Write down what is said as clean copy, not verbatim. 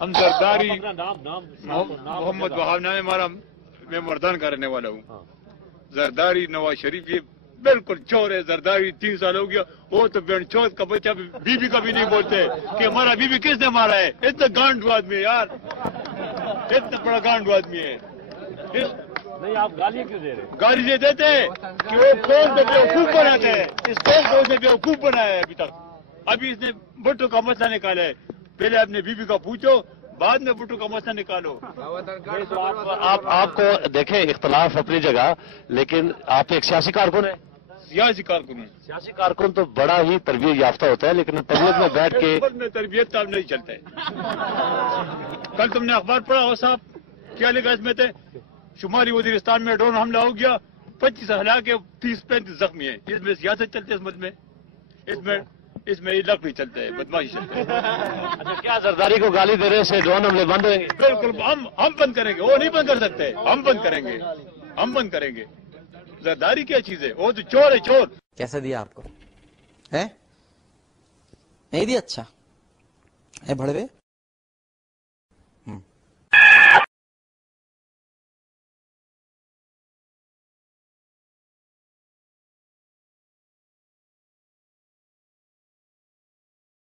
ہم زرداری محمد وہاب نام ہمارا، میں مردان کا رہنے والا ہوں. زرداری نواز شریف یہ بالکل چور ہے. زرداری 3 سال ہو گیا، وہ تو بین چوتھ کا بچہ بیوی کا بھی نہیں بولتے کہ ہمارا بیوی کس نے مارا ہے. اتنا گانڈو آدمی ہے یار، اتنا بڑا گانڈو آدمی ہے. نہیں آپ گالی کیوں دے رہے ہیں؟ گالی یہ دیتے ہیں کہ وہ کون سے بیوقوف بناتے ہیں. اس قوم کو اسے بیوقوف بنایا ہے ابھی تک. ابھی اس نے بھٹو کا مسئلہ نکالا ہے. پہلے اپنے بیوی کا پوچھو، بعد میں بھٹو کا مسئلہ نکالو. آپ کو دیکھیں اختلاف اپنی جگہ، لیکن آپ ایک سیاسی کارکن ہیں. سیاسی کارکن ہوں. سیاسی کارکن تو بڑا ہی تربیت یافتہ ہوتا ہے، لیکن پبلک میں بیٹھ کے میں تربیت تاب نہیں چلتا ہے. کل تم نے اخبار پڑھا ہو صاحب، کیا لکھا اس میں تھے؟ شمالی وزیرستان میں ڈرون حملہ ہو گیا، 25 ہلاک کے 30-35 زخمی ہیں. اس میں سیاست چلتے ہے اس ملک میں؟ اس میں لک بھی چلتا ہے، بدماشی چلتا ہے. اچھا کیا زرداری کو گالی دینے سے ڈرون حملے بند ہوئیں گے؟ بالکل ہم بند کریں گے. وہ نہیں بند کر سکتے، ہم بند کریں گے. ہم بند کریں گے. زرداری کیا چیز ہے؟ وہ تو چور ہے، چور. کیسا دیا آپ کو ہے؟ نہیں دیا؟ اچھا ہے بڑوے.